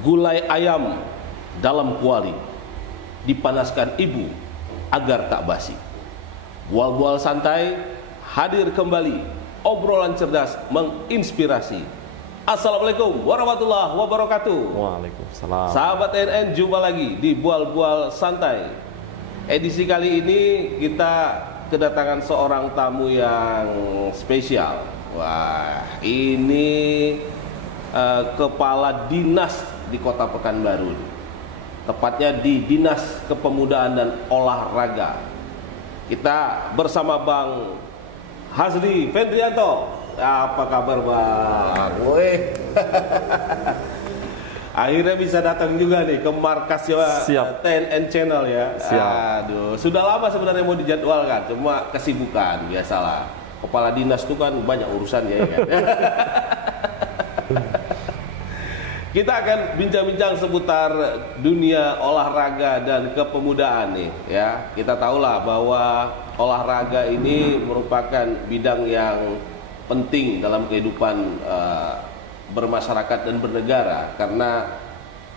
Gulai ayam dalam kuali dipanaskan ibu agar tak basi. Bual-bual santai hadir kembali, obrolan cerdas menginspirasi. Assalamualaikum warahmatullahi wabarakatuh. Waalaikumsalam. Sahabat TNN, jumpa lagi di Bual-bual Santai. Edisi kali ini kita kedatangan seorang tamu yang spesial. Wah, ini kepala dinas di Kota Pekanbaru, tepatnya di Dinas Kepemudaan dan Olahraga. Kita bersama Bang Hazli Fendrianto. Apa kabar Bang? Woi. Akhirnya bisa datang juga nih ke markasnya TNN Channel ya. Siap. Aduh, sudah lama sebenarnya mau dijadwalkan, cuma kesibukan biasalah. Kepala dinas itu kan banyak urusan ya kan. Kita akan bincang-bincang seputar dunia olahraga dan kepemudaan nih ya. Kita tahulah bahwa olahraga ini merupakan bidang yang penting dalam kehidupan bermasyarakat dan bernegara, karena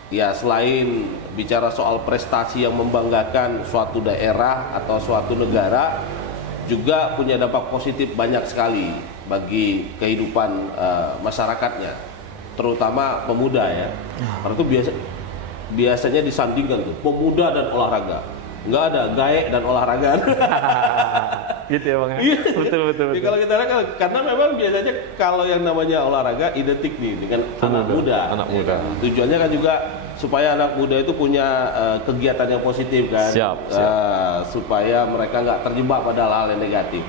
ya selain bicara soal prestasi yang membanggakan suatu daerah atau suatu negara, juga punya dampak positif banyak sekali bagi kehidupan masyarakatnya, terutama pemuda ya. Karena itu biasanya disandingkan tuh pemuda dan olahraga, nggak ada gaek dan olahraga. Gitu ya Bang ya? Betul. Jadi kalau kita lihat, karena memang biasanya kalau yang namanya olahraga identik nih dengan anak muda. Tujuannya kan juga supaya anak muda itu punya kegiatan yang positif kan. Siap. Supaya mereka nggak terjebak pada hal-hal yang negatif.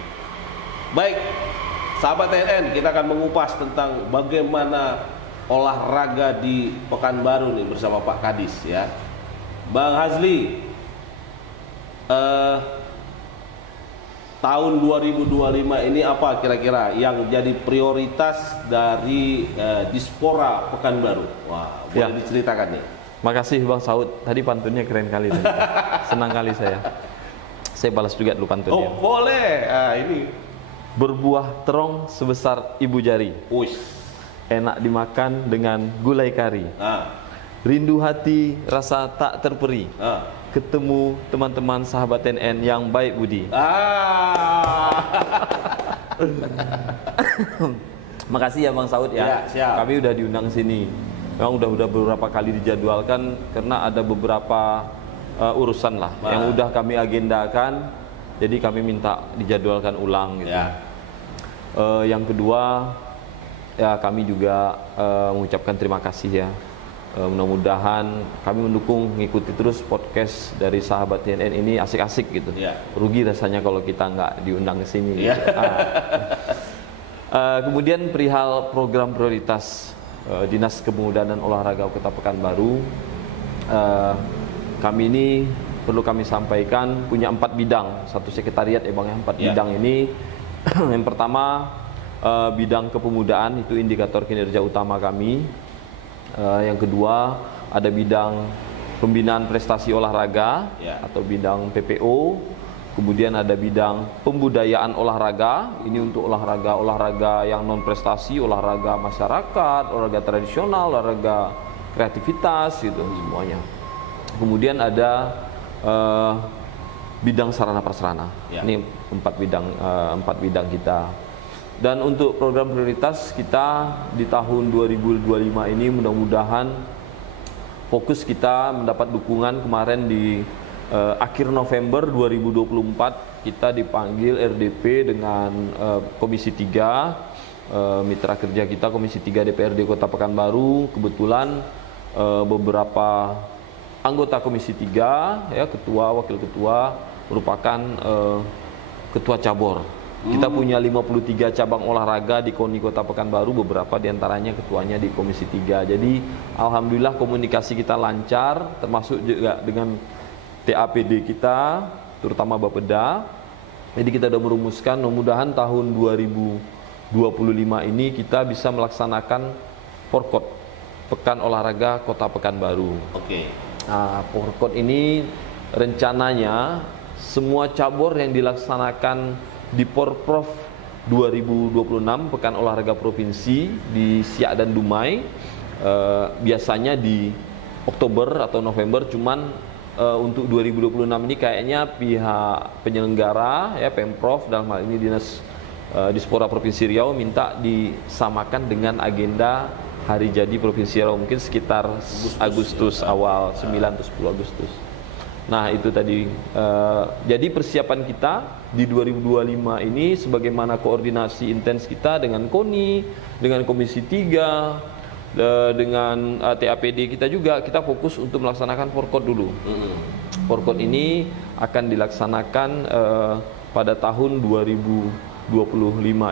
Baik, sahabat TNN, kita akan mengupas tentang bagaimana olahraga di Pekanbaru nih bersama Pak Kadis ya. Bang Hazli, tahun 2025 ini apa kira-kira yang jadi prioritas dari Dispora Pekanbaru? Wah, boleh diceritakan nih. Makasih Bang Saud, tadi pantunnya keren kali. Senang kali saya. Saya balas juga dulu pantunnya. Oh boleh, ini berbuah terong sebesar ibu jari. Uish. Enak dimakan dengan gulai kari. Rindu hati rasa tak terperi. Ketemu teman-teman sahabat TNN yang baik budi. Makasih ya Bang Saud ya. Siap. Kami udah diundang sini. Memang udah beberapa kali dijadwalkan karena ada beberapa urusan lah yang udah kami agendakan. Jadi kami minta dijadwalkan ulang gitu. Yang kedua, ya kami juga mengucapkan terima kasih ya. Mudah-mudahan kami mendukung, mengikuti terus podcast dari sahabat TNN ini, asik-asik gitu. Rugi rasanya kalau kita nggak diundang ke sini. Gitu. Kemudian perihal program prioritas Dinas Kepemudaan dan Olahraga Kota Pekanbaru, kami ini perlu kami sampaikan punya 4 bidang, satu sekretariat ya Bang ya. 4 bidang ini. Yang pertama bidang kepemudaan, itu indikator kinerja utama kami. Yang kedua ada bidang pembinaan prestasi olahraga atau bidang PPO. Kemudian ada bidang pembudayaan olahraga, ini untuk olahraga yang non prestasi, olahraga masyarakat, olahraga tradisional, olahraga kreativitas gitu semuanya. Kemudian ada bidang sarana prasarana. Ini 4 bidang kita. Dan untuk program prioritas kita di tahun 2025 ini mudah-mudahan fokus kita mendapat dukungan. Kemarin di akhir November 2024 kita dipanggil RDP dengan Komisi 3, mitra kerja kita Komisi 3 DPRD Kota Pekanbaru. Kebetulan beberapa anggota Komisi 3 ya, ketua, wakil ketua merupakan ketua cabur. Kita punya 53 cabang olahraga di KONI Kota Pekanbaru, beberapa diantaranya ketuanya di Komisi 3. Jadi alhamdulillah komunikasi kita lancar, termasuk juga dengan TAPD kita, terutama Bapeda. Jadi kita sudah merumuskan, mudah-mudahan tahun 2025 ini kita bisa melaksanakan Porkot, Pekan Olahraga Kota Pekanbaru. Nah, Porkot ini rencananya semua cabur yang dilaksanakan di Porprov 2026 Pekan Olahraga Provinsi di Siak dan Dumai, biasanya di Oktober atau November, cuman untuk 2026 ini kayaknya pihak penyelenggara ya Pemprov dalam hal ini Dinas Dispora Provinsi Riau minta disamakan dengan agenda hari jadi Provinsi Riau, mungkin sekitar Agustus awal 9 atau 10 Agustus. Nah itu tadi, jadi persiapan kita di 2025 ini sebagaimana koordinasi intens kita dengan KONI, dengan Komisi 3, dengan TAPD kita juga, kita fokus untuk melaksanakan Forkot dulu. Forkot ini akan dilaksanakan pada tahun 2025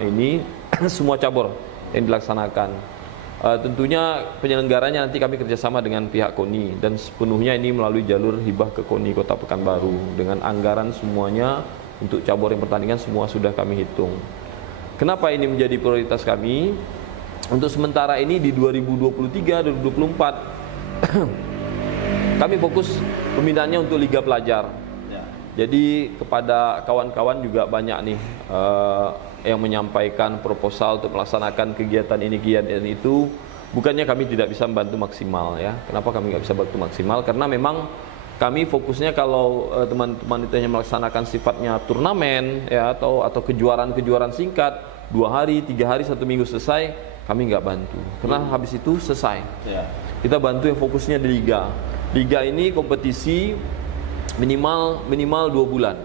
ini semua cabur yang dilaksanakan. Tentunya penyelenggaranya nanti kami kerjasama dengan pihak KONI dan sepenuhnya ini melalui jalur hibah ke KONI Kota Pekanbaru dengan anggaran semuanya untuk cabur yang pertandingan semua sudah kami hitung. Kenapa ini menjadi prioritas kami? Untuk sementara ini di 2023-2024 kami fokus pembinaannya untuk Liga Pelajar. Jadi kepada kawan-kawan juga banyak nih yang menyampaikan proposal untuk melaksanakan kegiatan ini kegiatan itu. Bukannya kami tidak bisa membantu maksimal ya. Kenapa kami nggak bisa bantu maksimal? Karena memang kami fokusnya kalau teman-teman itu hanya melaksanakan sifatnya turnamen ya atau kejuaraan-kejuaraan singkat 2 hari, 3 hari, 1 minggu selesai, kami nggak bantu. Karena habis itu selesai. Kita bantu yang fokusnya di liga. Liga ini kompetisi minimal 2 bulan.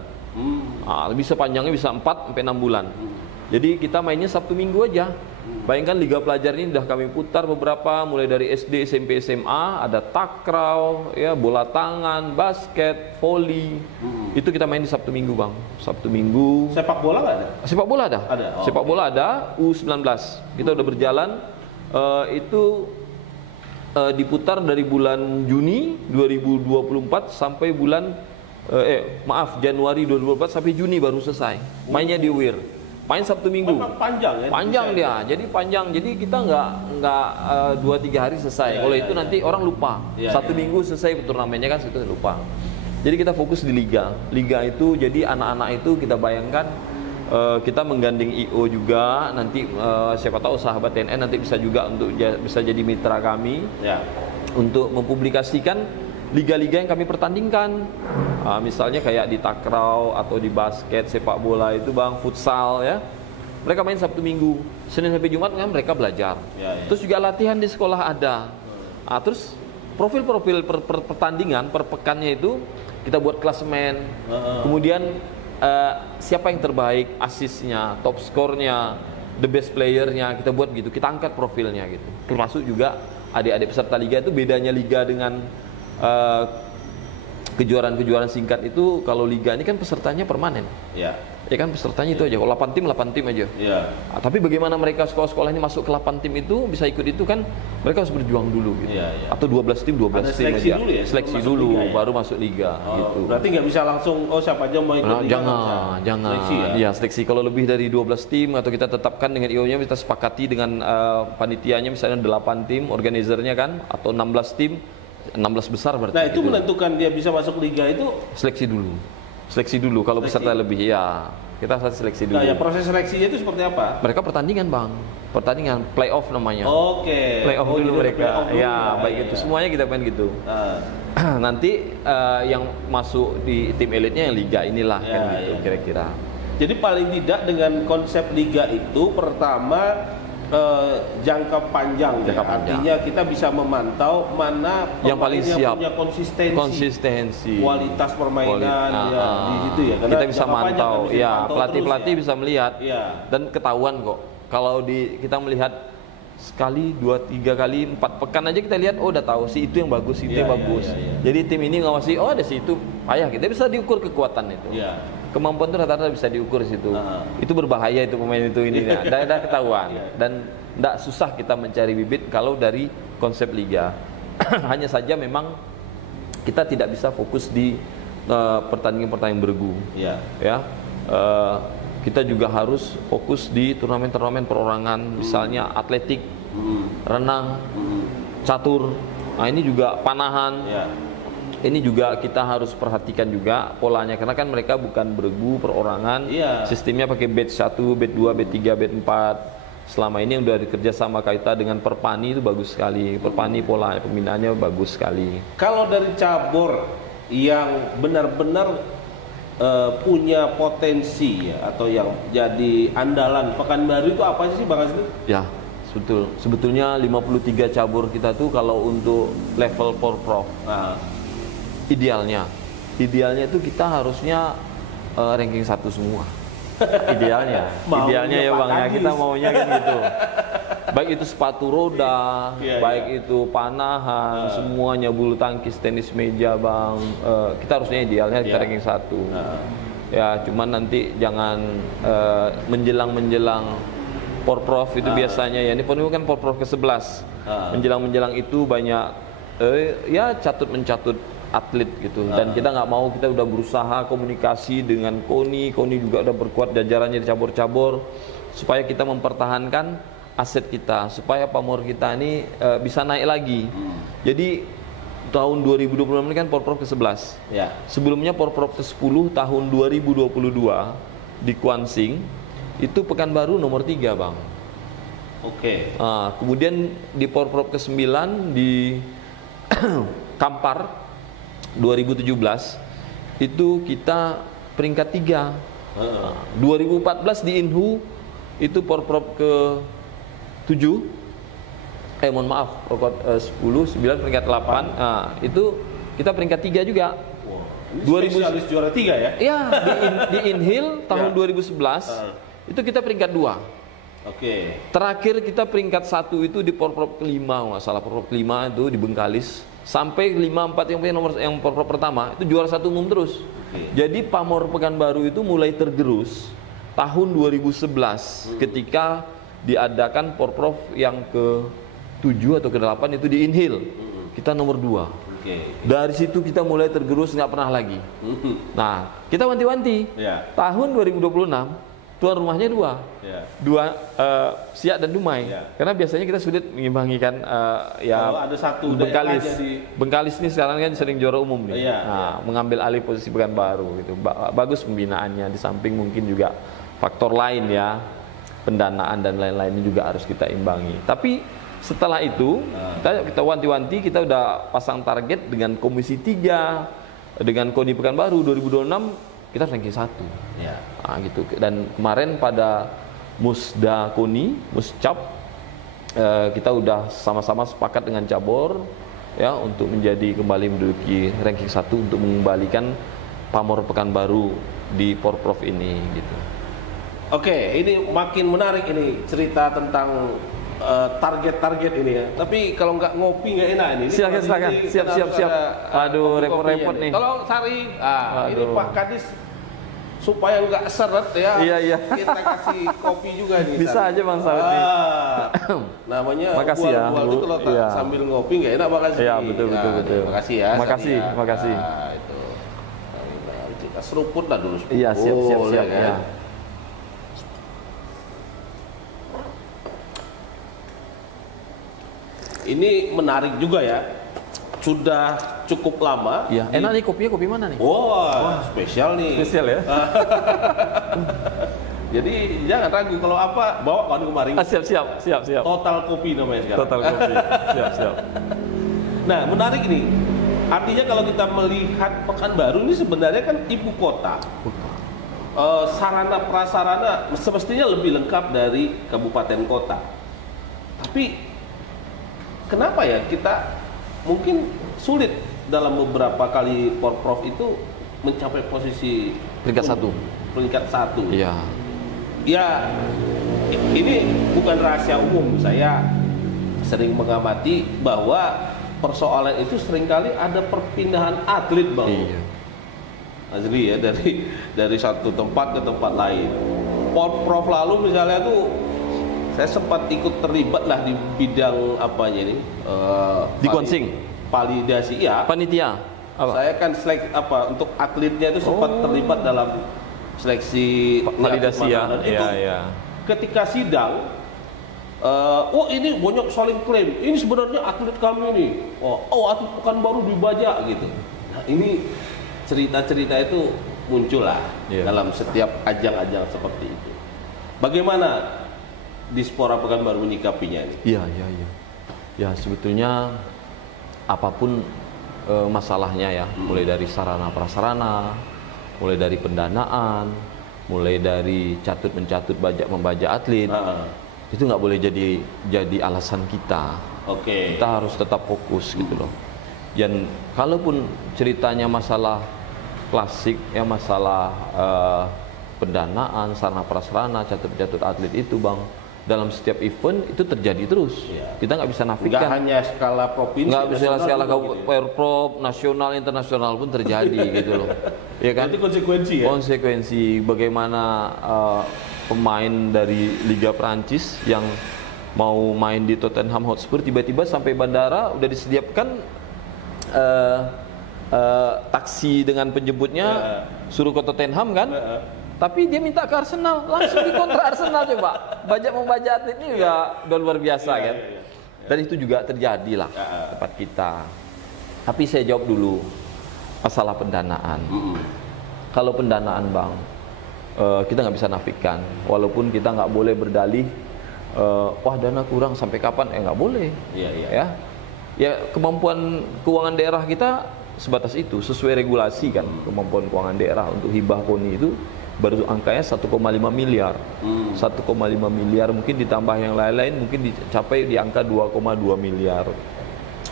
Bisa panjangnya bisa 4 sampai 6 bulan. Jadi kita mainnya Sabtu Minggu aja. Bayangkan Liga Pelajar ini sudah kami putar beberapa, mulai dari SD, SMP, SMA, ada takraw, ya, bola tangan, basket, voli. Itu kita main di Sabtu Minggu, Bang. Sabtu Minggu. Sepak bola nggak ada? Sepak bola ada. Sepak bola ada, U19. Kita udah berjalan. Itu diputar dari bulan Juni 2024 sampai Januari 2024 sampai Juni baru selesai. Mainnya di UIR. Main Sabtu Minggu. Panjang ya? Panjang dia. Jadi panjang. Jadi kita nggak 2-3 hari selesai. Kalau itu nanti orang lupa. Satu minggu selesai turnamennya kan, situ lupa. Jadi kita fokus di liga. Liga itu jadi anak-anak itu kita bayangkan kita menggandeng IO juga nanti siapa tahu sahabat TNN nanti bisa juga untuk bisa jadi mitra kami untuk mempublikasikan liga-liga yang kami pertandingkan. Misalnya kayak di takraw atau di basket, sepak bola itu Bang, futsal ya. Mereka main Sabtu Minggu, Senin sampai Jumat kan mereka belajar. Terus juga latihan di sekolah ada. Terus profil-profil pertandingan per pekannya itu kita buat klasemen. Kemudian siapa yang terbaik, asisnya, top skornya, the best playernya, kita buat gitu. Kita angkat profilnya gitu. Termasuk juga adik-adik peserta liga itu bedanya liga dengan kejuaraan-kejuaraan singkat itu, kalau liga ini kan pesertanya permanen. Ya kan pesertanya itu aja. Kalau 8 tim aja. Tapi bagaimana mereka sekolah-sekolah ini masuk ke 8 tim itu bisa ikut itu kan mereka harus berjuang dulu gitu. Atau 12 tim ada tim seleksi aja. Dulu ya? Seleksi dulu baru masuk liga gitu. Berarti nggak bisa langsung siapa aja mau ikut liga. Jangan. Seleksi ya? Iya, seleksi kalau lebih dari 12 tim atau kita tetapkan dengan IO-nya, kita sepakati dengan panitianya misalnya 8 tim, organizernya kan, atau 16 tim. 16 besar berarti. Nah itu gitu. Menentukan dia bisa masuk liga itu seleksi dulu kalau peserta lebih ya kita seleksi dulu. Nah ya proses seleksinya itu seperti apa? Mereka pertandingan playoff namanya. Playoff dulu mereka. Baik itu semuanya kita main gitu. Nanti yang masuk di tim elitnya yang liga inilah kan gitu kira-kira. Jadi paling tidak dengan konsep liga itu pertama jangka panjang. Artinya kita bisa memantau mana yang paling siap, punya konsistensi, kualitas permainan di situ ya. Karena kita bisa mantau, pelatih-pelatih bisa melihat dan ketahuan kok. Kalau kita melihat sekali, 2, 3 kali, 4 pekan aja kita lihat, udah tahu si itu yang bagus, itu yang bagus. Jadi tim ini ngawasi, ada si itu payah, kita bisa diukur kekuatan itu. Kemampuan itu rata-rata bisa diukur di situ. Itu berbahaya itu pemain itu ini. Udah ketahuan. Dan tidak susah kita mencari bibit kalau dari konsep liga. Hanya saja memang kita tidak bisa fokus di pertandingan-pertandingan bergu. Kita juga harus fokus di turnamen-turnamen perorangan, misalnya atletik, renang, catur. Nah ini juga panahan. Ini juga kita harus perhatikan juga polanya, karena kan mereka bukan bergu perorangan. Sistemnya pakai batch 1, batch 2, batch 3, batch 4. selama ini yang udah bekerja sama kita dengan Perpani itu bagus sekali. Perpani pola pembinaannya bagus sekali. Kalau dari cabur yang benar-benar punya potensi ya, atau yang jadi andalan Pekanbaru itu apa sih Bang Azli? Ya, sebetulnya 53 cabur kita tuh kalau untuk level Porprov idealnya itu kita harusnya ranking 1 semua. Idealnya ya Bang ya, kita maunya kan gitu. Baik itu sepatu roda, baik itu panahan, semuanya, bulu tangkis, tenis meja Bang, kita harusnya idealnya kita ranking 1. Ya cuman nanti jangan menjelang Porprov itu biasanya ya, ini kan Porprov ke-11, menjelang itu banyak ya catut-mencatut atlet gitu, dan kita nggak mau, kita udah berusaha komunikasi dengan KONI juga udah berkuat jajarannya di cabur-cabur supaya kita mempertahankan aset kita, supaya pamor kita ini bisa naik lagi. Jadi tahun 2026 ini kan Porprov ke-11 ya. Sebelumnya Porprov ke-10 tahun 2022 di Kuansing itu Pekanbaru nomor 3 Bang. Oke. Kemudian di Porprov ke-9 di Kampar 2017 itu kita peringkat 3. 2014 di Inhu itu Porprov ke-7. Mohon maaf, Porprov 10, 9 peringkat 8. Itu kita peringkat 3 juga. Wow. Spesialis juara 3 ya? Iya, di Inhil tahun 2011 itu kita peringkat 2. Oke. Terakhir kita peringkat 1 itu di Porprov ke-5, nggak salah, Porprov ke-5 itu di Bengkalis. Sampai 5, 4 yang Porprov pertama itu juara 1 umum terus. Jadi pamor Pekanbaru itu mulai tergerus tahun 2011 ketika diadakan Porprov yang ke-7 atau ke-8 itu di Inhil. Kita nomor 2. Dari situ kita mulai tergerus, nggak pernah lagi. Nah, kita wanti-wanti. Tahun 2026 tuan rumahnya 2, Siak dan Dumai. Karena biasanya kita sulit mengimbangikan kalau ada satu Bengkalis. Bengkalis ini sekarang kan sering juara umum nih. Mengambil alih posisi Pekanbaru gitu. Bagus pembinaannya, di samping mungkin juga faktor lain ya, pendanaan dan lain-lain juga harus kita imbangi. Tapi setelah itu kita wanti-wanti, kita udah pasang target dengan Komisi 3, dengan KONI Pekanbaru 2026 kita ranking 1. Gitu. Dan kemarin pada Musda KONI, Muscap, kita udah sama-sama sepakat dengan cabur ya untuk kembali menduduki ranking 1 untuk mengembalikan pamor Pekanbaru di Porprov ini gitu. Oke, ini makin menarik ini cerita tentang target-target ini ya. Tapi kalau nggak ngopi nggak enak ini. Silakan. Siap. Aduh, repot-repot nih. Kalau Sari, ini Pak Kadis supaya nggak seret ya. Iya. Kita kasih kopi juga nih. Bisa aja Bang Saud nih. Namanya makasih ya, buah itu kalau sambil ngopi nggak enak, makasih. Iya, betul. Makasih ya. Makasih. Itu. Kita seruput lah dulu. Iya, siap ya. Ini menarik juga ya. Sudah cukup lama. Iya. Enak nih kopinya, kopi mana nih? Wah, spesial nih. Spesial ya. Jadi jangan ragu, kalau apa bawa kan kemarin. Siap. Total kopi namanya sekarang. Total kopi. Siap. Nah, menarik nih. Artinya kalau kita melihat Pekanbaru ini sebenarnya kan ibu kota. Sarana prasarana semestinya lebih lengkap dari kabupaten kota. Tapi kenapa ya kita mungkin sulit dalam beberapa kali Porprov itu mencapai posisi peringkat 1. Iya. Ya, ini bukan rahasia umum. Saya sering mengamati bahwa persoalan itu seringkali ada perpindahan atlet, Bang. Iya. Azri ya, dari satu tempat ke tempat lain. Porprov lalu misalnya tuh saya sempat ikut terlibat lah di bidang apanya ini, di Kuansing, validasi ya. Panitia. Apa? Saya kan untuk atletnya itu sempat terlibat dalam seleksi validasi ya. Dan itu ketika sidang, ini banyak saling klaim. Ini sebenarnya atlet kami nih. Atlet Pekanbaru dibajak gitu. Nah, ini cerita-cerita itu muncul lah dalam setiap ajang-ajang seperti itu. Bagaimana Dispora Pekanbaru menyikapinya ini? Iya. Ya sebetulnya apapun masalahnya ya, mulai dari sarana prasarana, mulai dari pendanaan, mulai dari catut mencatut, bajak membajak atlet, itu nggak boleh jadi alasan kita. Kita harus tetap fokus gitu loh. Dan kalaupun ceritanya masalah klasik ya, masalah pendanaan, sarana prasarana, catut atlet itu Bang, dalam setiap event itu terjadi terus. Kita nggak bisa nafikan. Nggak hanya skala provinsi, nggak bisa skala perprov, nasional, internasional pun terjadi gitu loh. Ya kan? Itu konsekuensi ya. Konsekuensi bagaimana pemain dari Liga Prancis yang mau main di Tottenham Hotspur tiba-tiba sampai bandara udah disediakan taksi dengan penjemputnya, suruh ke Tottenham kan? Tapi dia minta ke Arsenal, langsung dikontrak Arsenal coba. Bajak membajak atlet ini udah luar biasa kan. Dan itu juga terjadi lah tempat kita. Tapi saya jawab dulu masalah pendanaan. Kalau pendanaan Bang, kita nggak bisa nafikan. Walaupun kita nggak boleh berdalih, wah dana kurang sampai kapan? Nggak boleh. Ya kemampuan keuangan daerah kita sebatas itu, sesuai regulasi kan. Kemampuan keuangan daerah untuk hibah KONI itu baru angkanya 1,5 miliar. 1,5 miliar mungkin ditambah yang lain-lain mungkin dicapai di angka 2,2 miliar.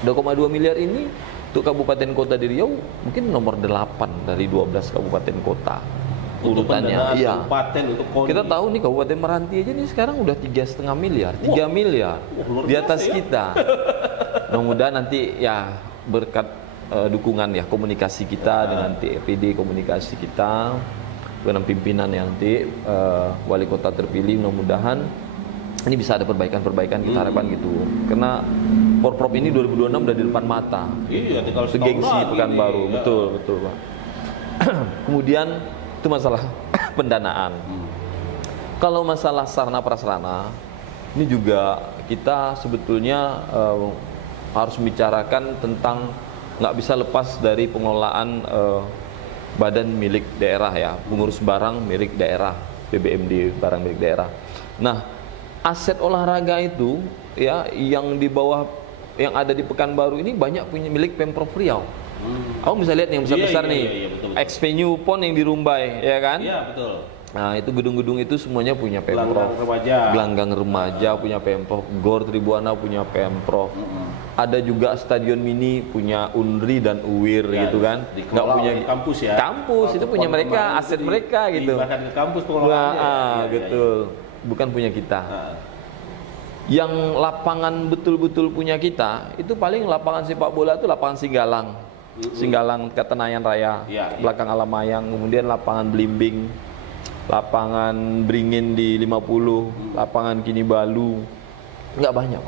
2,2 miliar ini untuk kabupaten kota di Riau mungkin nomor 8 dari 12 kabupaten kota. Urutannya kabupaten untuk KONI. Kita tahu nih Kabupaten Meranti aja nih sekarang udah 3,5 miliar, 3 miliar di atas kita. Mudah-mudahan nanti ya berkat dukungan ya komunikasi kita dengan TPD komunikasi kita dengan pimpinan yang nanti wali kota terpilih, mudah-mudahan ini bisa ada perbaikan-perbaikan kita harapkan gitu. Karena Porprov ini 2026 udah di depan mata. Iya, tinggal segengsi Pekanbaru. Betul Pak. Kemudian itu masalah pendanaan. Kalau masalah sarana prasarana ini juga kita sebetulnya harus membicarakan tentang nggak bisa lepas dari pengelolaan badan milik daerah ya, pengurus barang milik daerah, BBMD barang milik daerah. Nah, aset olahraga itu ya yang di bawah yang ada di Pekanbaru ini banyak punya milik Pemprov Riau. Kamu bisa lihat yang besar-besar nih, betul. Ex-venue PON yang di Rumbai, ya kan? Iya betul. Nah itu gedung-gedung itu semuanya punya Pemprov. Gelanggang remaja punya Pemprov, Gor Tribuana punya Pemprov. Ada juga stadion mini punya UNRI dan UWIR gitu kan. Nggak punya kampus ya. Kampus itu punya mereka, aset mereka gitu. Bahkan ke kampus pengelolaannya. Betul. Bukan punya kita. Yang lapangan betul-betul punya kita itu paling lapangan sepak bola itu lapangan Singgalang. Singgalang Ketenayan Raya, belakang Alamayang, kemudian lapangan Blimbing, lapangan Beringin di 50, lapangan Kinibalu, nggak banyak.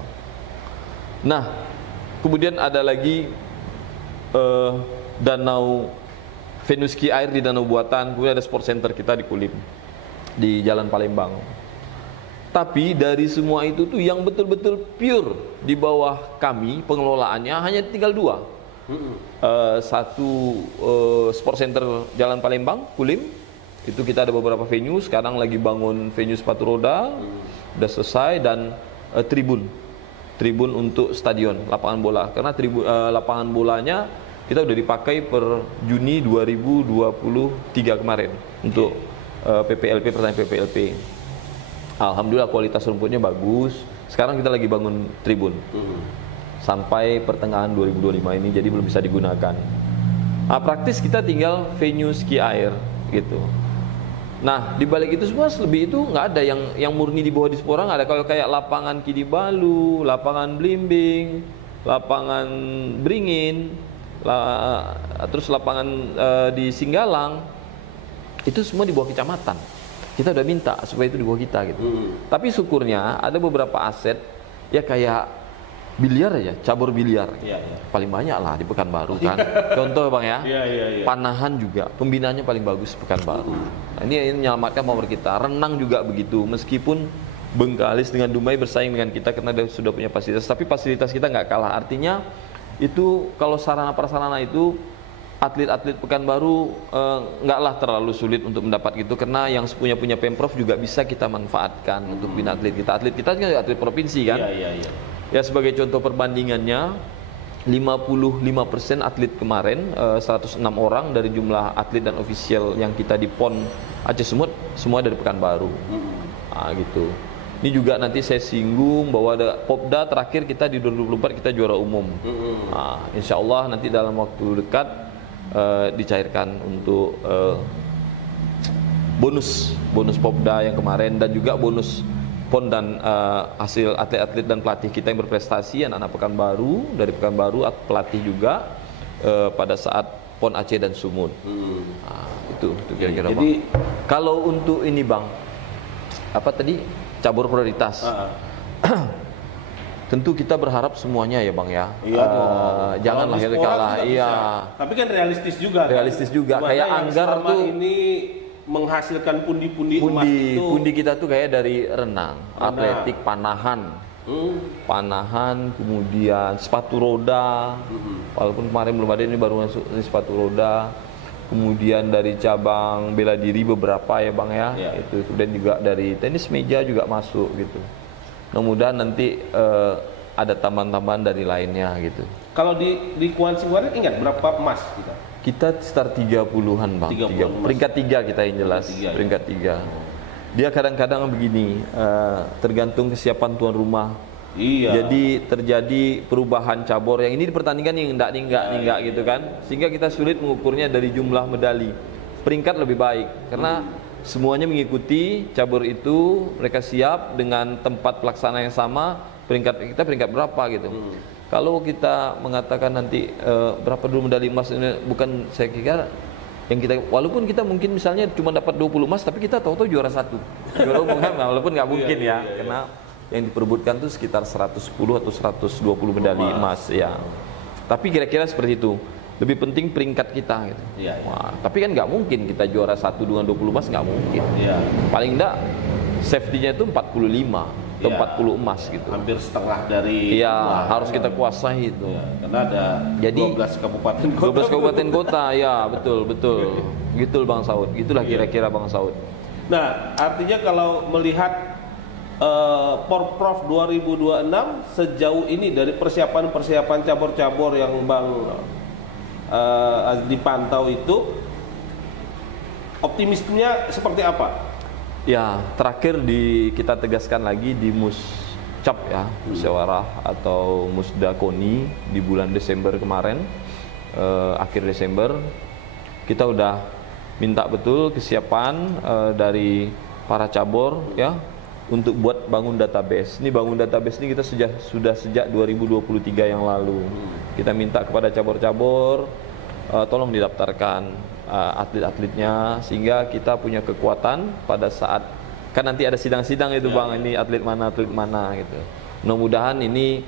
Nah, kemudian ada lagi danau venue ski air di Danau Buatan, kemudian ada sport center kita di Kulim, di Jalan Palembang. Tapi dari semua itu tuh yang betul-betul pure di bawah kami pengelolaannya hanya tinggal 2. Satu sport center Jalan Palembang, Kulim, itu kita ada beberapa venue, sekarang lagi bangun venue sepatu roda, udah selesai, dan tribun untuk stadion, lapangan bola. Karena lapangan bolanya kita udah dipakai per Juni 2023 kemarin untuk PPLP, pertandingan PPLP. Alhamdulillah kualitas rumputnya bagus. Sekarang kita lagi bangun tribun. Sampai pertengahan 2025 ini, jadi belum bisa digunakan. Nah, praktis kita tinggal venue ski air gitu. Nah, di balik itu semua lebih itu nggak ada yang murni di bawah Dispora, nggak ada. Kalau kayak lapangan Kinibalu, lapangan Blimbing, lapangan Beringin, terus lapangan di Singgalang, itu semua di bawah kecamatan. Kita udah minta supaya itu di bawah kita gitu. Tapi syukurnya ada beberapa aset ya kayak biliar aja, cabur biliar, paling banyak lah di Pekanbaru kan. Contoh Bang ya, panahan juga, pembinaannya paling bagus Pekanbaru. Nah, ini menyelamatkan power kita. Renang juga begitu, meskipun Bengkalis dengan Dumai bersaing dengan kita karena dia sudah punya fasilitas, tapi fasilitas kita nggak kalah. Artinya itu kalau sarana prasarana itu atlet-atlet Pekanbaru enggaklah terlalu sulit untuk mendapat gitu, karena yang punya Pemprov juga bisa kita manfaatkan untuk bina atlet kita. Atlet kita kan atlet provinsi kan. Ya sebagai contoh perbandingannya, 55% atlet kemarin, 106 orang dari jumlah atlet dan ofisial yang kita di PON Aceh Sumut semua dari Pekanbaru. Gitu. Ini juga nanti saya singgung bahwa ada Popda terakhir kita di 2024 kita juara umum. Insya Allah nanti dalam waktu dekat dicairkan untuk bonus Popda yang kemarin, dan juga bonus PON dan hasil atlet-atlet dan pelatih kita yang berprestasi, anak-anak Pekanbaru dari Pekanbaru, pelatih juga pada saat PON Aceh dan Sumut. Itu kira-kira Bang. Kalau untuk ini Bang, apa tadi cabur prioritas? Tentu kita berharap semuanya ya Bang ya. Janganlah kita kalah. Iya. Tapi kan realistis juga. Realistis juga. Kayak Anggar tuh ini menghasilkan pundi-pundi emas itu. Pundi kita tuh kayak dari renang, atletik, panahan. Panahan, kemudian sepatu roda. Walaupun kemarin belum ada, ini baru masuk ini sepatu roda. Kemudian dari cabang bela diri beberapa ya Bang ya. Itu kemudian juga dari tenis meja juga masuk gitu. Mudah-mudahan nanti ada tambahan-tambahan dari lainnya gitu. Kalau di Kuan Singwaran ingat berapa emas kita? Kita sekitar 30-an Bang. 30 peringkat 3 kita yang jelas. Peringkat 3. Dia kadang-kadang begini, tergantung kesiapan tuan rumah. Jadi terjadi perubahan cabur. Yang ini di pertandingan yang enggak gitu kan. Sehingga kita sulit mengukurnya dari jumlah medali. Peringkat lebih baik karena semuanya mengikuti cabur itu, mereka siap dengan tempat pelaksana yang sama, peringkat kita peringkat berapa gitu. Kalau kita mengatakan nanti berapa dulu medali emas ini, bukan saya kira yang kita, walaupun kita mungkin misalnya cuma dapat 20 emas, tapi kita tahu-tahu juara 1. Juara umum kan, walaupun nggak mungkin ya, karena yang diperebutkan tuh sekitar 110 atau 120 medali emas ya. Tapi kira-kira seperti itu. Lebih penting peringkat kita gitu. Wah, tapi kan nggak mungkin kita juara 1 dengan 20 emas, nggak mungkin. Paling enggak safety-nya itu 45 atau 40 emas gitu. Hampir setengah dari harus kita kuasai itu. Karena ada 12 kabupaten kota. 12 kabupaten kota, ya betul. Gitu Bang Saud. Gitulah kira-kira Bang Saud. Nah, artinya kalau melihat Porprov 2026 sejauh ini dari persiapan cabur-cabur yang Bang dipantau itu, optimismenya seperti apa? Ya, terakhir kita tegaskan lagi di Muscap ya, musyawarah atau Musdakoni di bulan Desember kemarin, akhir Desember, kita udah minta betul kesiapan dari para cabur ya untuk buat bangun database. Ini bangun database ini kita sudah sejak 2023 yang lalu. Kita minta kepada cabur-cabur tolong didaftarkan atlet-atletnya sehingga kita punya kekuatan pada saat kan nanti ada sidang-sidang itu Bang, ini atlet mana gitu. Mudah-mudahan ini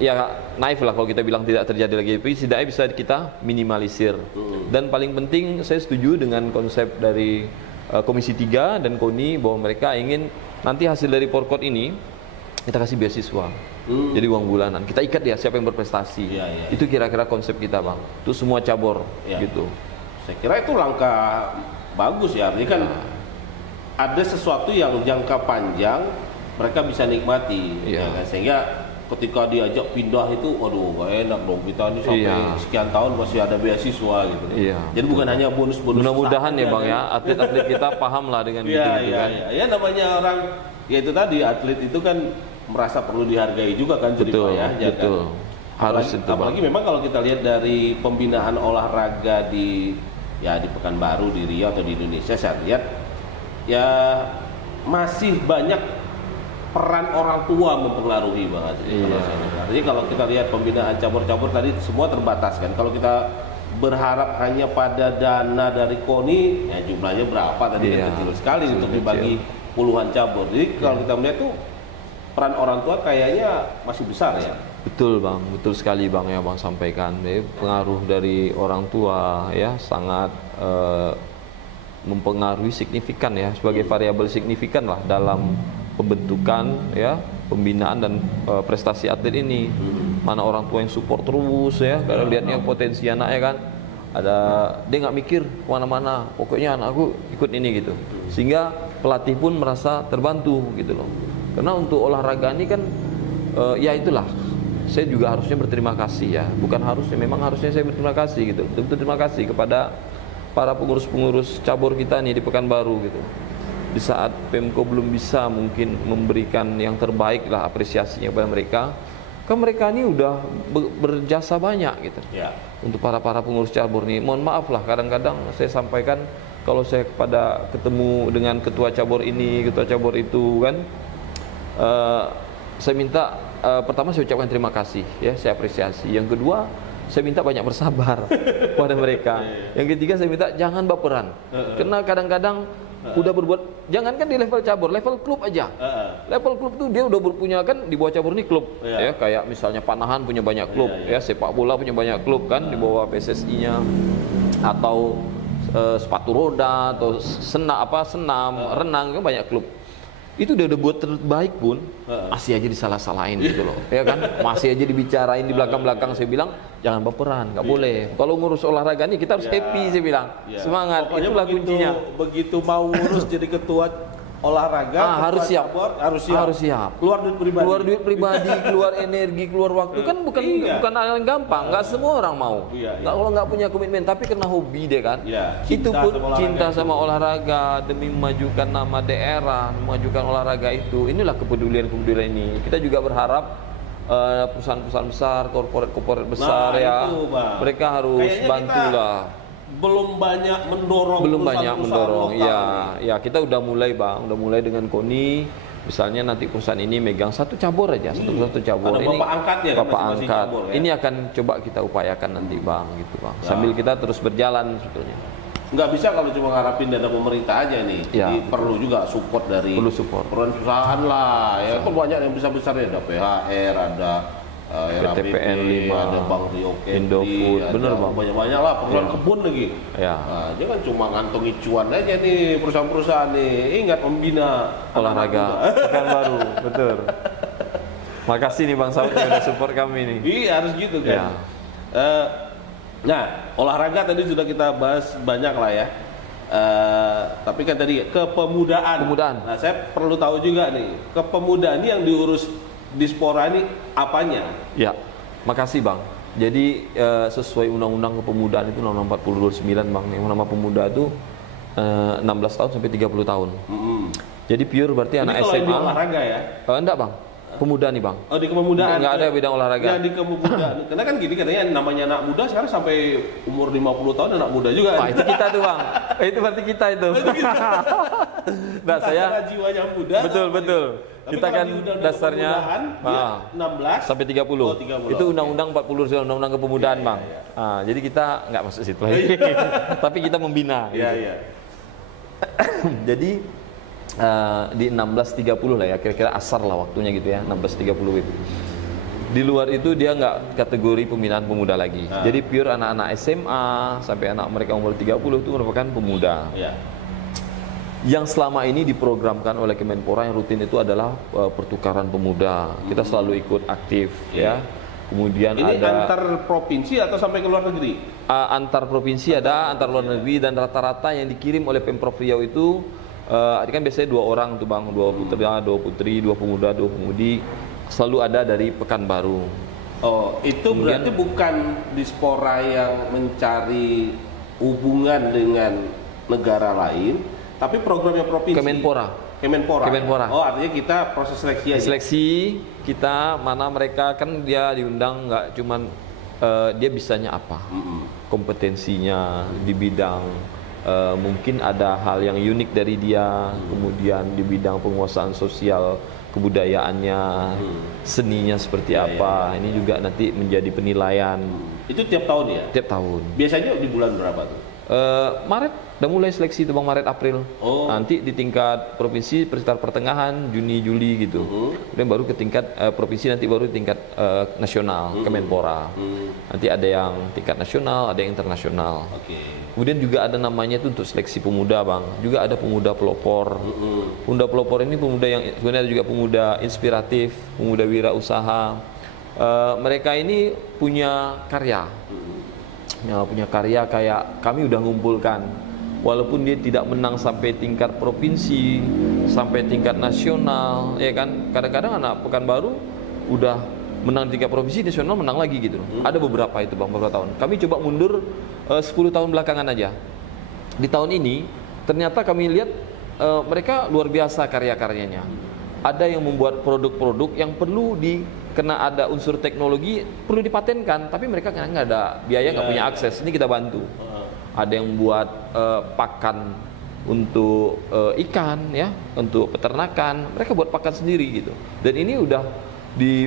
ya naif lah kalau kita bilang tidak terjadi lagi, tapi setidaknya bisa kita minimalisir. Dan paling penting saya setuju dengan konsep dari Komisi 3 dan KONI bahwa mereka ingin nanti hasil dari Porkot ini kita kasih beasiswa. Jadi uang bulanan. Kita ikat ya siapa yang berprestasi. Itu kira-kira konsep kita Bang. Itu semua cabur gitu. Saya kira itu langkah bagus ya. Artinya kan ada sesuatu yang jangka panjang mereka bisa nikmati. Ya kan? Sehingga ketika diajak pindah itu, waduh gak enak dong, kita ini sampai sekian tahun masih ada beasiswa gitu. Jadi bukan hanya bonus-bonus. Mudah-mudahan ya Bang ya, atlet-atlet kita paham lah dengan gitu kan. Ya namanya orang, ya itu tadi atlet itu kan merasa perlu dihargai juga kan. Betul, ya, betul. Kan? Harus itu apalagi memang kalau kita lihat dari pembinaan olahraga di Pekanbaru, di Riau atau di Indonesia, saya lihat ya masih banyak peran orang tua mempengaruhi Bang Azri. Jadi kalau kita lihat pembinaan cabur-cabur tadi semua terbatas kan. Kalau kita berharap hanya pada dana dari KONI, ya jumlahnya berapa tadi kan kecil sekali untuk dibagi puluhan cabur. Jadi kalau kita melihat tuh peran orang tua kayaknya masih besar ya. Betul Bang, betul sekali Bang yang Bang sampaikan. Pengaruh dari orang tua ya sangat mempengaruhi signifikan ya, sebagai variabel signifikan lah dalam pembentukan ya, pembinaan dan prestasi atlet ini. mana orang tua yang support terus ya, karena lihatnya potensi anaknya kan. Ada, dia nggak mikir kemana-mana, pokoknya anakku ikut ini gitu, sehingga pelatih pun merasa terbantu gitu loh. Karena untuk olahraga ini kan ya itulah, saya juga harusnya berterima kasih ya, bukan harusnya, memang harusnya saya berterima kasih gitu, betul-betul terima kasih kepada para pengurus-pengurus cabur kita nih di Pekanbaru gitu. Di saat Pemko belum bisa mungkin memberikan yang terbaik lah apresiasinya kepada mereka, kan mereka ini udah berjasa banyak gitu. Ya. Untuk para pengurus cabur nih, mohon maaf lah kadang-kadang saya sampaikan kalau saya ketemu dengan ketua cabur ini, ketua cabur itu kan, saya minta pertama saya ucapkan terima kasih ya, saya apresiasi. Yang kedua, saya minta banyak bersabar pada mereka. Yang ketiga, saya minta jangan baperan, karena kadang-kadang udah berbuat, jangankan di level cabur, level klub aja. Level klub tuh dia udah berpunya kan, di bawah cabur ini klub ya, kayak misalnya Panahan punya banyak klub ya, sepak bola punya banyak klub kan di bawah PSSI-nya, atau sepatu roda atau senam renang kan banyak klub. Itu udah buat terbaik pun masih aja disalah-salahin gitu loh ya kan, masih aja dibicarain di belakang-belakang. Saya bilang jangan baperan, nggak boleh. Kalau ngurus olahraga nih kita harus happy, saya bilang semangat. Pokoknya itulah kuncinya. Begitu mau ngurus jadi ketua olahraga harus siap. Harus siap. Keluar duit pribadi, keluar energi, keluar waktu kan bukan hal yang gampang. Nggak semua orang mau. Kalau nggak punya komitmen, tapi karena hobi deh kan. Itu pun cinta sama olahraga demi memajukan nama daerah, memajukan olahraga itu. Inilah kepedulian ini. Kita juga berharap perusahaan-perusahaan besar, korporat besar ya, mereka harus bantulah. Belum banyak mendorong ya kita udah mulai bang, udah mulai dengan KONI. Misalnya nanti perusahaan ini megang satu cabur aja, satu cabur. Ada ini bapak angkatnya kan, bapak angkat cabur, ya? Ini akan coba kita upayakan nanti bang, gitu bang, sambil kita terus berjalan sebetulnya. Nggak bisa kalau cuma ngarapin dana pemerintah aja nih. Jadi perlu juga support dari perusahaan lah ya. Kan banyak yang besar-besarnya, ada PHR, ada PTPN 5, ada Bank Rio Indofood, bener bang, banyak-banyak lah, pengelolaan kebun lagi. Nah, dia kan cuma ngantongi cuan aja nih perusahaan-perusahaan nih. Ingat membina olahraga Pekanbaru, betul. Makasih nih Bang Saud yang udah support kami nih. Iya harus gitu kan. Nah, olahraga tadi sudah kita bahas banyak lah ya. Tapi kan tadi kepemudaan. Nah, saya perlu tahu juga nih, kepemudaan ini yang diurus Dispora ini apanya? Ya, makasih Bang. Jadi sesuai Undang-Undang Kepemudaan itu nomor 40/29 Bang. Yang nama pemuda itu 16 tahun sampai 30 tahun. Jadi pure berarti ini anak kalau SMA. Ini olahraga ya? Enggak Bang. Pemuda nih Bang. Oh di kepemudaan. Enggak ada bidang olahraga. Ya di kepemudaan. Karena kan gini katanya namanya anak muda sekarang sampai umur 50 tahun anak muda juga. Wah, itu kita tuh Bang. Itu berarti kita itu. Nah, saya jiwanya muda. Betul. Kita kan dasarnya 16 sampai 30. Oh, 30. Itu Undang-Undang 40 Undang-Undang Kepemudaan Bang. Nah, jadi kita nggak masuk situ lagi. Tapi kita membina. Gitu. Jadi di 16.30 lah ya, kira-kira asar lah waktunya gitu ya, 16.30 itu. Di luar itu dia nggak kategori pembinaan pemuda lagi. Jadi pure anak-anak SMA sampai anak mereka umur 30 itu merupakan pemuda. Yang selama ini diprogramkan oleh Kemenpora yang rutin itu adalah pertukaran pemuda. Kita selalu ikut aktif ya. Kemudian ini ada antar provinsi atau sampai ke luar negeri? Antar provinsi ada, antar luar negeri, dan rata-rata yang dikirim oleh Pemprov Riau itu kan biasanya 2 orang tuh Bang, 2 putra, 2 putri, 2 pemuda, 2 pemudi, selalu ada dari Pekanbaru. Oh, itu kemudian, berarti bukan Dispora yang mencari hubungan dengan negara lain, tapi programnya provinsi. Kemenpora. Oh, artinya kita proses seleksi aja. Seleksi kita, mana mereka kan dia diundang nggak cuman dia bisanya apa, kompetensinya di bidang mungkin ada hal yang unik dari dia, kemudian di bidang penguasaan sosial, kebudayaannya, seninya seperti apa. Ini juga nanti menjadi penilaian. Itu tiap tahun ya? Tiap tahun. Biasanya di bulan berapa tuh? Maret udah mulai seleksi itu Bang, Maret April. Nanti di tingkat provinsi sekitar pertengahan Juni Juli gitu. Kemudian baru ke tingkat provinsi, nanti baru tingkat nasional Kemenpora. Nanti ada yang tingkat nasional, ada yang internasional. Kemudian juga ada namanya itu untuk seleksi pemuda Bang. Juga ada pemuda pelopor. Pemuda pelopor ini pemuda yang sebenarnya juga pemuda inspiratif, pemuda wirausaha. Mereka ini punya karya, punya karya kayak kami udah ngumpulkan. Walaupun dia tidak menang sampai tingkat provinsi, sampai tingkat nasional, ya kan? Kadang-kadang anak Pekanbaru udah menang tingkat provinsi, nasional menang lagi gitu. Ada beberapa itu bang, beberapa tahun. Kami coba mundur 10 tahun belakangan aja. Di tahun ini ternyata kami lihat mereka luar biasa karya-karyanya. Ada yang membuat produk-produk yang perlu kena ada unsur teknologi, perlu dipatenkan, tapi mereka nggak ada biaya, nggak punya akses. Ini kita bantu. Ada yang buat pakan untuk ikan, ya, untuk peternakan. Mereka buat pakan sendiri gitu. Dan ini udah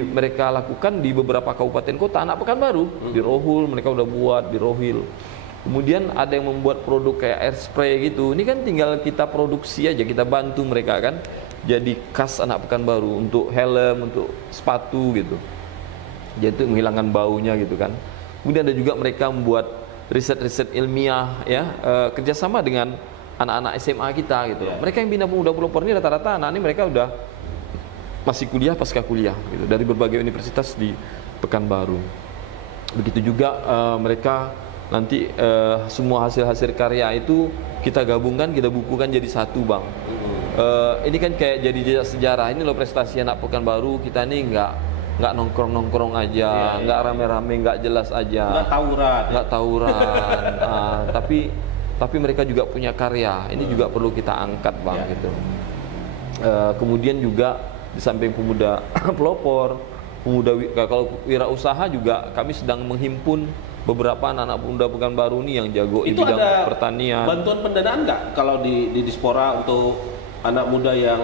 mereka lakukan di beberapa kabupaten kota. Anak Pekanbaru di Rohul mereka udah buat, di Rohil. Kemudian ada yang membuat produk kayak air spray gitu. Ini kan tinggal kita produksi aja, kita bantu mereka kan. Jadi khas anak Pekanbaru untuk helm, untuk sepatu gitu. Jadi menghilangkan baunya gitu kan. Kemudian ada juga mereka membuat riset-riset ilmiah, ya, kerjasama dengan anak-anak SMA kita gitu. Mereka yang bina pemuda pelopor ini rata-rata anak ini mereka udah masih kuliah, pasca kuliah gitu, dari berbagai universitas di Pekanbaru. Begitu juga mereka nanti semua hasil-hasil karya itu kita gabungkan, kita bukukan jadi satu bang. Ini kan kayak jadi jejak sejarah. Ini loh prestasi anak Pekanbaru. Kita nih nggak nongkrong aja, nggak rame-rame, nggak jelas aja, nggak tawuran. Tapi mereka juga punya karya. Ini juga perlu kita angkat bang gitu. Kemudian juga di samping pemuda pelopor, kalau wirausaha juga kami sedang menghimpun beberapa anak-anak pemuda Pekanbaru nih yang jago di bidang pertanian. Bantuan pendanaan nggak kalau di Dispora untuk anak muda yang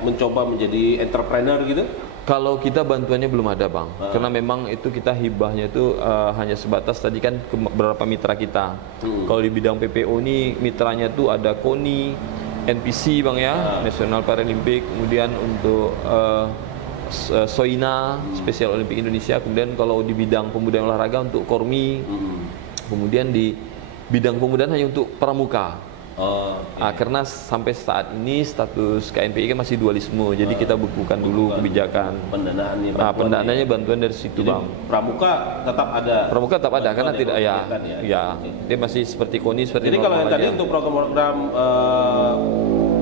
mencoba menjadi entrepreneur gitu? Kalau kita bantuannya belum ada bang, karena memang itu kita hibahnya itu hanya sebatas tadi kan ke beberapa mitra kita. Kalau di bidang PPO ini mitranya tuh ada KONI, NPC bang ya, National Paralympic, kemudian untuk SOINA, Special Olympic Indonesia. Kemudian kalau di bidang pemuda olahraga untuk KORMI, kemudian di bidang pemudaan hanya untuk pramuka. Karena sampai saat ini status KNPI kan masih dualisme, jadi kita bukukan dulu kebijakan pendanaannya, bantuan dari situ bang. Pramuka tetap ada karena tidak dia masih seperti KONI, seperti jadi kalau yang tadi untuk program-program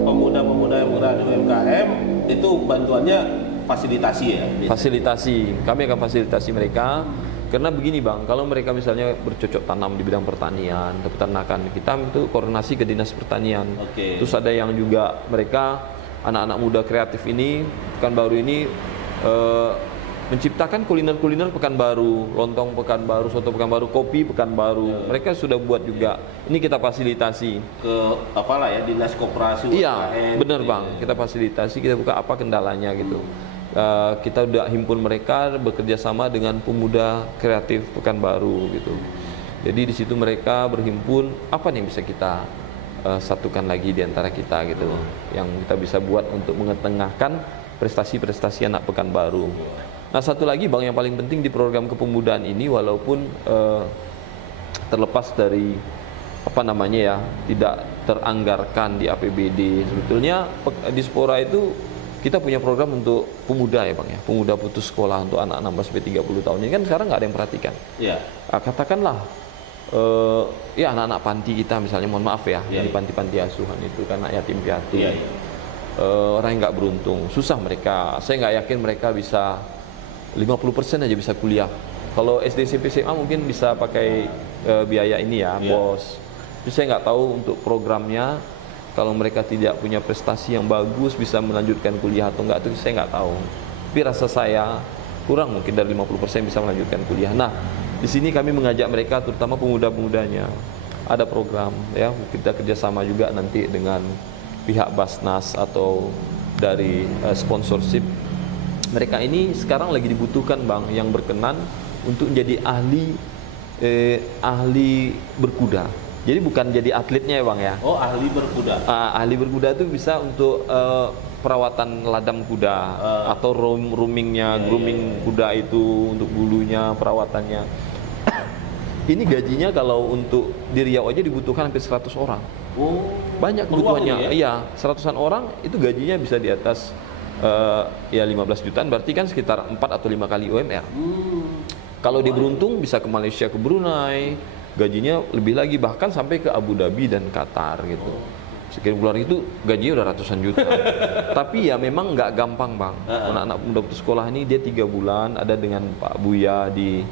pemuda-pemuda yang bergerak di UMKM itu bantuannya fasilitasi ya? Fasilitasi, kami akan fasilitasi mereka. Karena begini bang, kalau mereka misalnya bercocok tanam di bidang pertanian, peternakan, kita itu koordinasi ke dinas pertanian. Terus ada yang juga mereka anak-anak muda kreatif ini Pekanbaru ini menciptakan kuliner-kuliner Pekanbaru, lontong Pekanbaru, soto Pekanbaru, kopi Pekanbaru. Mereka sudah buat juga. Ini kita fasilitasi ke dinas koperasi. Iya, benar bang. Kita fasilitasi, kita buka apa kendalanya gitu. Kita udah himpun mereka bekerja sama dengan pemuda kreatif Pekanbaru gitu. Jadi di situ mereka berhimpun, apa nih bisa kita satukan lagi di antara kita gitu, yang kita bisa buat untuk mengetengahkan prestasi-prestasi anak Pekanbaru. Nah satu lagi bang yang paling penting di program kepemudaan ini, walaupun terlepas dari tidak teranggarkan di APBD, sebetulnya Dispora itu kita punya program untuk pemuda ya bang ya, pemuda putus sekolah untuk anak 16-30 tahun. Ini kan sekarang nggak ada yang perhatikan. Katakanlah anak-anak panti kita misalnya, mohon maaf ya, di panti-panti asuhan itu kan anak yatim piatu, orang yang nggak beruntung, susah mereka. Saya nggak yakin mereka bisa 50% aja bisa kuliah. Kalau SD, SMP, SMA mungkin bisa pakai biaya ini ya, BOS. Jadi saya nggak tahu untuk programnya. Kalau mereka tidak punya prestasi yang bagus, bisa melanjutkan kuliah atau enggak, itu saya nggak tahu. Tapi rasa saya kurang mungkin dari 50% bisa melanjutkan kuliah. Nah, di sini kami mengajak mereka, terutama pemuda-pemudanya. Ada program, ya, kita kerjasama juga nanti dengan pihak Basnas atau dari sponsorship. Mereka ini sekarang lagi dibutuhkan bang, yang berkenan untuk menjadi ahli berkuda. Jadi bukan jadi atletnya ya bang ya. Oh, ahli berkuda. Ahli berkuda itu bisa untuk perawatan ladang kuda atau groomingnya, kuda itu untuk bulunya, perawatannya. Ini gajinya kalau untuk di Riau aja dibutuhkan hampir 100 orang. Oh, banyak kebutuhannya. Iya, 100-an orang itu gajinya bisa di atas ya 15 jutaan, berarti kan sekitar 4 atau 5 kali UMR. Kalau dia beruntung bisa ke Malaysia, ke Brunei, gajinya lebih lagi, bahkan sampai ke Abu Dhabi dan Qatar gitu. Sekian bulan itu gajinya udah ratusan juta. Tapi ya memang nggak gampang bang. Anak-anak muda putus sekolah ini dia 3 bulan ada dengan Pak Buya di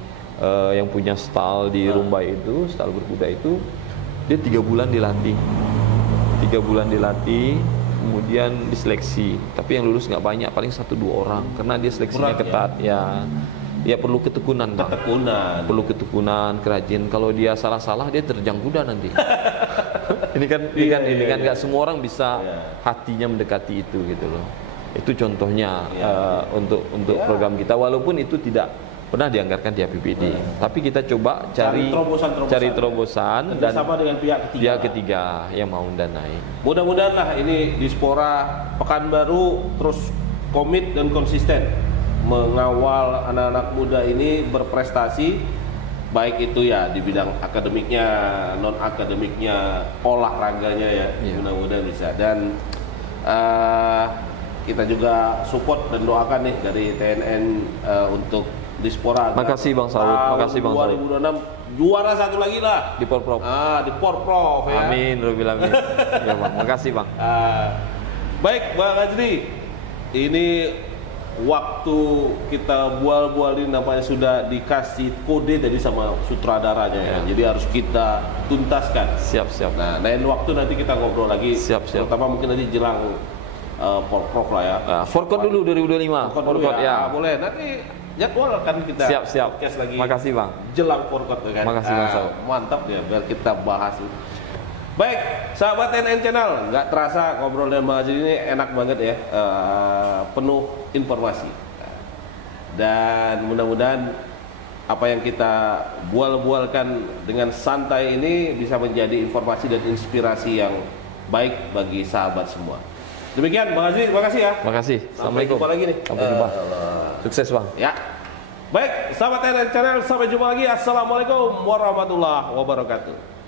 yang punya stall di Rumbai itu, stall berkuda itu, dia 3 bulan dilatih. 3 bulan dilatih, kemudian diseleksi. Tapi yang lulus nggak banyak, paling 1-2 orang, karena dia seleksinya ketat ya. Ya perlu ketekunan bang. Perlu ketekunan, kerajin. Kalau dia salah-salah dia terjang kuda nanti. ini kan nggak semua orang bisa hatinya mendekati itu gitu loh. Itu contohnya untuk program kita, walaupun itu tidak pernah dianggarkan di APBD. Tapi kita coba cari terobosan dan sama dengan pihak ketiga yang mau danai. Mudah-mudahan lah ini Dispora Pekanbaru terus komit dan konsisten mengawal anak-anak muda ini berprestasi, baik itu ya di bidang akademiknya, non akademiknya, olahraganya ya. Mudah-mudahan bisa. Dan kita juga support dan doakan nih dari TNN untuk Dispora. Makasih Bang Saud, makasih Bang Saud. 2026 juara satu lagi lah di Porprov. Di Porprov ya. Amin, Rabbil alamin. Ya Bang, makasih Bang. Baik Bang Azri, ini waktu kita bual-bual ini nampaknya sudah dikasih kode dari sama sutradaranya ya. Jadi harus kita tuntaskan. Siap. Nah, lain waktu nanti kita ngobrol lagi. Siap. Terutama mungkin nanti jelang Porprov lah ya. Forkot dulu 2025. Forkot ya. Boleh. Nanti jadwal kan kita siap. podcast lagi. Makasih Bang. Jelang Forkot kan. Makasih Bang Saud. Mantap ya, biar kita bahas. Baik, sahabat TNN Channel, nggak terasa ngobrol dengan Bang Azri ini enak banget ya, penuh informasi. Dan mudah-mudahan apa yang kita bual-bualkan dengan santai ini bisa menjadi informasi dan inspirasi yang baik bagi sahabat semua. Demikian Bang Azri, terima kasih ya. Makasih. Assalamualaikum. Sampai jumpa lagi nih. Sampai jumpa. Sukses Bang. Ya. Baik, sahabat TNN Channel, sampai jumpa lagi. Assalamualaikum warahmatullahi wabarakatuh.